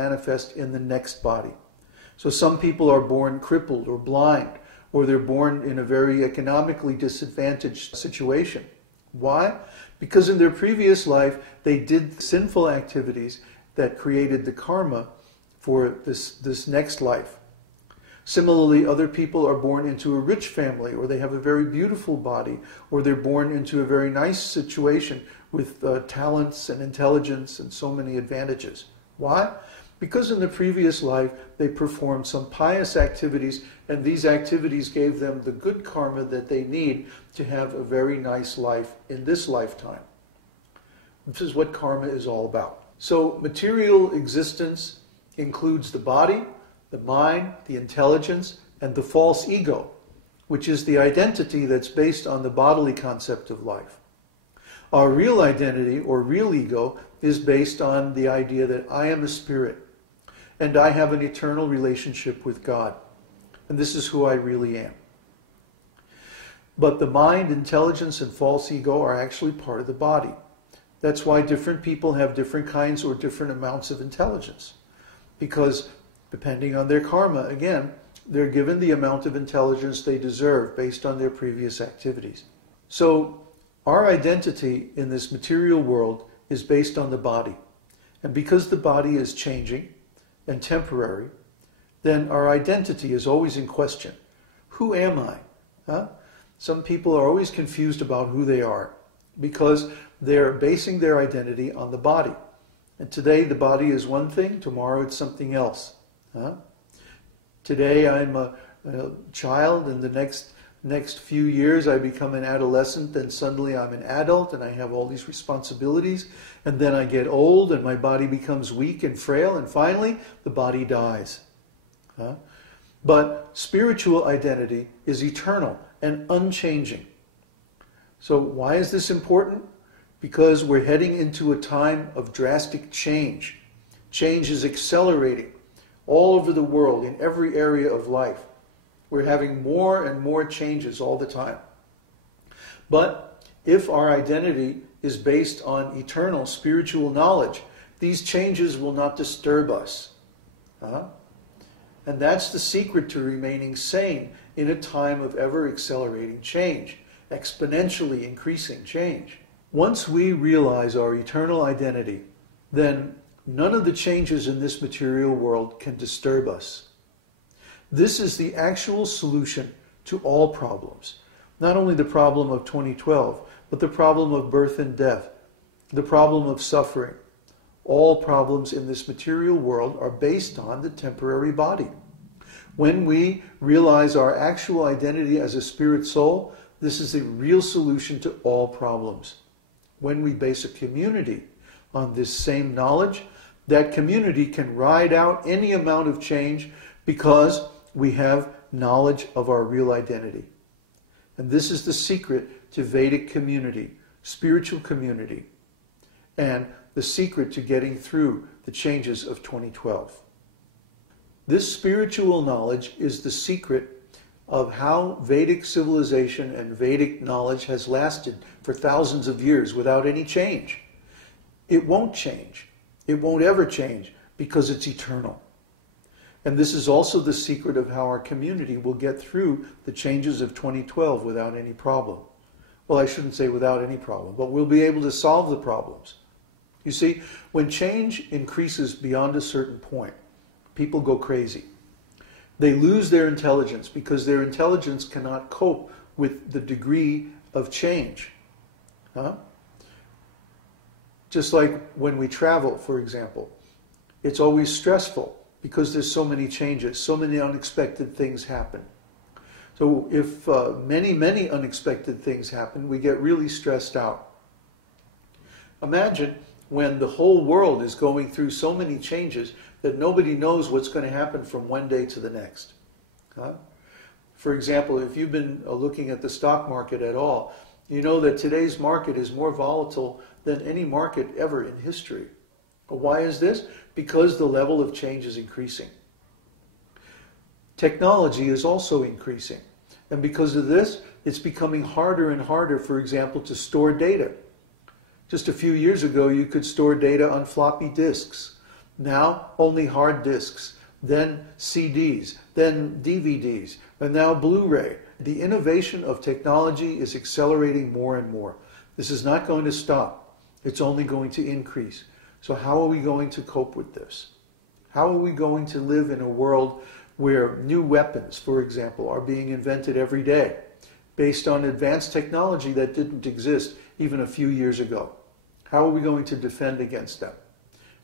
manifest in the next body. So some people are born crippled or blind, or they're born in a very economically disadvantaged situation. Why? Because in their previous life, they did sinful activities that created the karma for this next life. Similarly, other people are born into a rich family, or they have a very beautiful body, or they're born into a very nice situation with talents and intelligence and so many advantages. Why? Because in the previous life, they performed some pious activities, and these activities gave them the good karma that they need to have a very nice life in this lifetime. This is what karma is all about. So material existence includes the body, the mind, the intelligence, and the false ego, which is the identity that's based on the bodily concept of life. Our real identity, or real ego, is based on the idea that I am a spirit, and I have an eternal relationship with God, and this is who I really am. But the mind, intelligence, and false ego are actually part of the body. That's why different people have different kinds or different amounts of intelligence, because depending on their karma, again, they're given the amount of intelligence they deserve based on their previous activities. So our identity in this material world is based on the body. And because the body is changing and temporary, then our identity is always in question. Who am I? Huh? Some people are always confused about who they are because they're basing their identity on the body. And today the body is one thing, tomorrow it's something else. Huh? Today I'm a child, and the next few years I become an adolescent, then suddenly I'm an adult and I have all these responsibilities, and then I get old and my body becomes weak and frail, and finally the body dies. Huh? But spiritual identity is eternal and unchanging. So why is this important? Because we're heading into a time of drastic change. Change is accelerating all over the world, in every area of life. We're having more and more changes all the time. But if our identity is based on eternal spiritual knowledge, these changes will not disturb us. And that's the secret to remaining sane in a time of ever-accelerating change, exponentially increasing change. Once we realize our eternal identity, then none of the changes in this material world can disturb us. This is the actual solution to all problems. Not only the problem of 2012, but the problem of birth and death, the problem of suffering. All problems in this material world are based on the temporary body. When we realize our actual identity as a spirit soul, this is the real solution to all problems. When we base a community on this same knowledge, that community can ride out any amount of change because we have knowledge of our real identity. And this is the secret to Vedic community, spiritual community, and the secret to getting through the changes of 2012. This spiritual knowledge is the secret of how Vedic civilization and Vedic knowledge has lasted for thousands of years without any change. It won't change. It won't ever change because it's eternal. And this is also the secret of how our community will get through the changes of 2012 without any problem. Well, I shouldn't say without any problem, but we'll be able to solve the problems. You see, when change increases beyond a certain point, people go crazy. They lose their intelligence because their intelligence cannot cope with the degree of change. Just like when we travel, for example, it's always stressful because there's so many changes, so many unexpected things happen. So if many unexpected things happen, we get really stressed out. Imagine when the whole world is going through so many changes that nobody knows what's going to happen from one day to the next. For example, if you've been looking at the stock market at all, you know that today's market is more volatile than any market ever in history. Why is this? Because the level of change is increasing. Technology is also increasing. And because of this, it's becoming harder and harder, for example, to store data. Just a few years ago, you could store data on floppy disks. Now only hard disks, then CDs, then DVDs, and now Blu-ray. The innovation of technology is accelerating more and more. This is not going to stop. It's only going to increase. So how are we going to cope with this? How are we going to live in a world where new weapons, for example, are being invented every day based on advanced technology that didn't exist even a few years ago? How are we going to defend against them?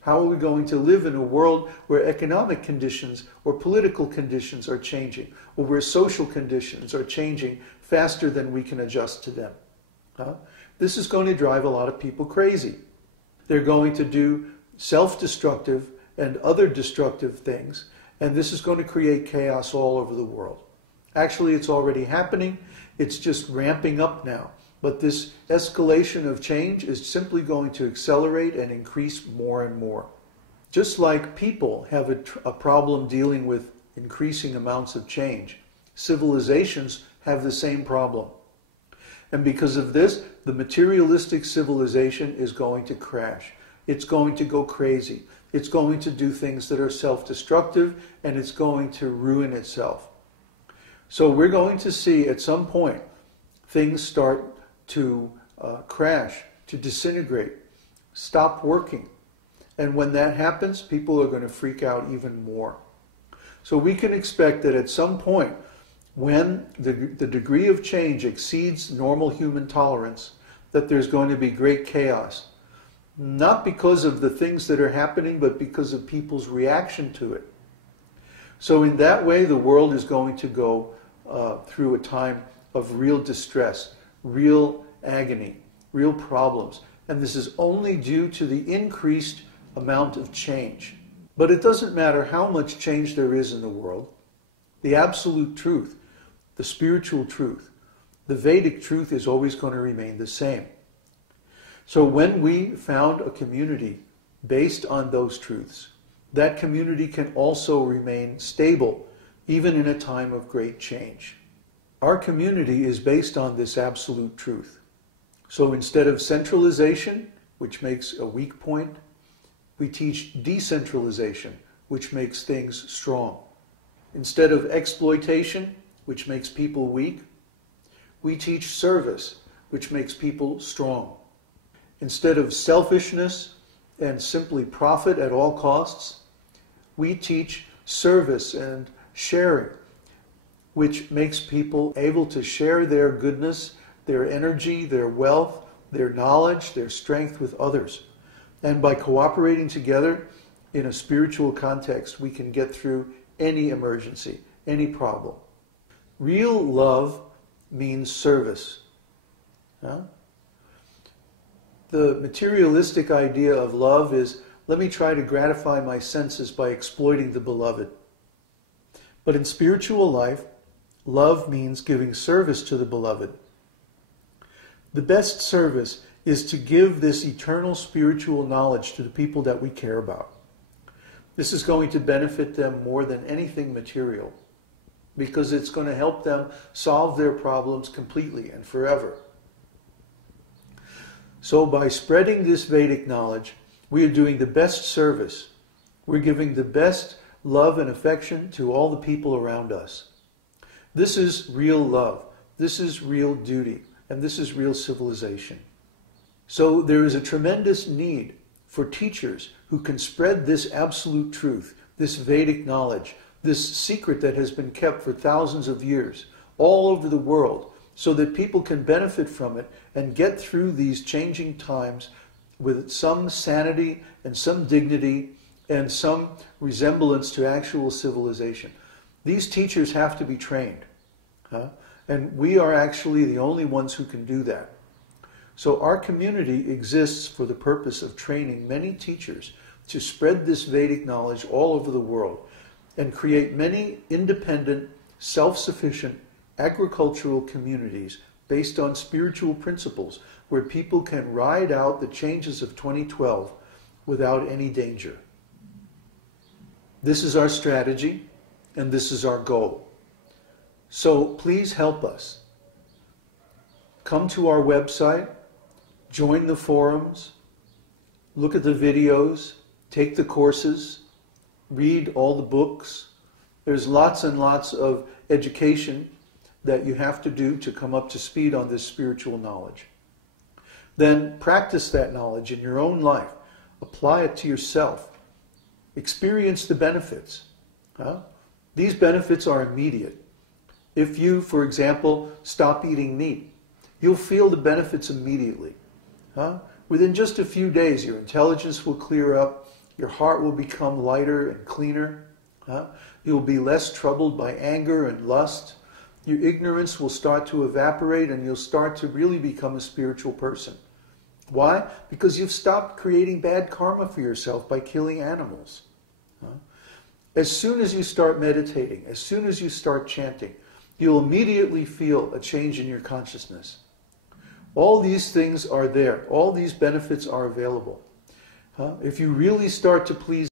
How are we going to live in a world where economic conditions or political conditions are changing, or where social conditions are changing faster than we can adjust to them? This is going to drive a lot of people crazy. They're going to do self-destructive and other destructive things, and this is going to create chaos all over the world. Actually, it's already happening. It's just ramping up now. But this escalation of change is simply going to accelerate and increase more and more. Just like people have a problem dealing with increasing amounts of change, civilizations have the same problem. And because of this, the materialistic civilization is going to crash. It's going to go crazy. It's going to do things that are self-destructive, and it's going to ruin itself. So we're going to see at some point things start to crash, to disintegrate, stop working. And when that happens, people are going to freak out even more. So we can expect that at some point, when the degree of change exceeds normal human tolerance, that there's going to be great chaos. Not because of the things that are happening, but because of people's reaction to it. So in that way, the world is going to go through a time of real distress, real agony, real problems. And this is only due to the increased amount of change. But it doesn't matter how much change there is in the world. The absolute truth, the spiritual truth, the Vedic truth is always going to remain the same. So when we found a community based on those truths, that community can also remain stable, even in a time of great change. Our community is based on this absolute truth. So instead of centralization, which makes a weak point, we teach decentralization, which makes things strong. Instead of exploitation, which makes people weak, we teach service, which makes people strong. Instead of selfishness and simply profit at all costs, we teach service and sharing, which makes people able to share their goodness, their energy, their wealth, their knowledge, their strength with others. And by cooperating together in a spiritual context, we can get through any emergency, any problem. Real love means service. The materialistic idea of love is, let me try to gratify my senses by exploiting the beloved. But in spiritual life, love means giving service to the beloved. The best service is to give this eternal spiritual knowledge to the people that we care about. This is going to benefit them more than anything material, because it's going to help them solve their problems completely and forever. So by spreading this Vedic knowledge, we are doing the best service. We're giving the best love and affection to all the people around us. This is real love. This is real duty. And this is real civilization. So there is a tremendous need for teachers who can spread this absolute truth, this Vedic knowledge, this secret that has been kept for thousands of years all over the world, so that people can benefit from it and get through these changing times with some sanity and some dignity and some resemblance to actual civilization. These teachers have to be trained. And we are actually the only ones who can do that. So our community exists for the purpose of training many teachers to spread this Vedic knowledge all over the world and create many independent, self-sufficient, agricultural communities based on spiritual principles where people can ride out the changes of 2012 without any danger. This is our strategy and this is our goal. So please help us. Come to our website, join the forums, look at the videos, take the courses, read all the books. There's lots and lots of education that you have to do to come up to speed on this spiritual knowledge. Then practice that knowledge in your own life. Apply it to yourself. Experience the benefits. These benefits are immediate. If you, for example, stop eating meat, you'll feel the benefits immediately. Within just a few days, your intelligence will clear up, your heart will become lighter and cleaner, you'll be less troubled by anger and lust, your ignorance will start to evaporate, and you'll start to really become a spiritual person. Why? Because you've stopped creating bad karma for yourself by killing animals. As soon as you start meditating, as soon as you start chanting, you'll immediately feel a change in your consciousness. All these things are there. All these benefits are available. If you really start to please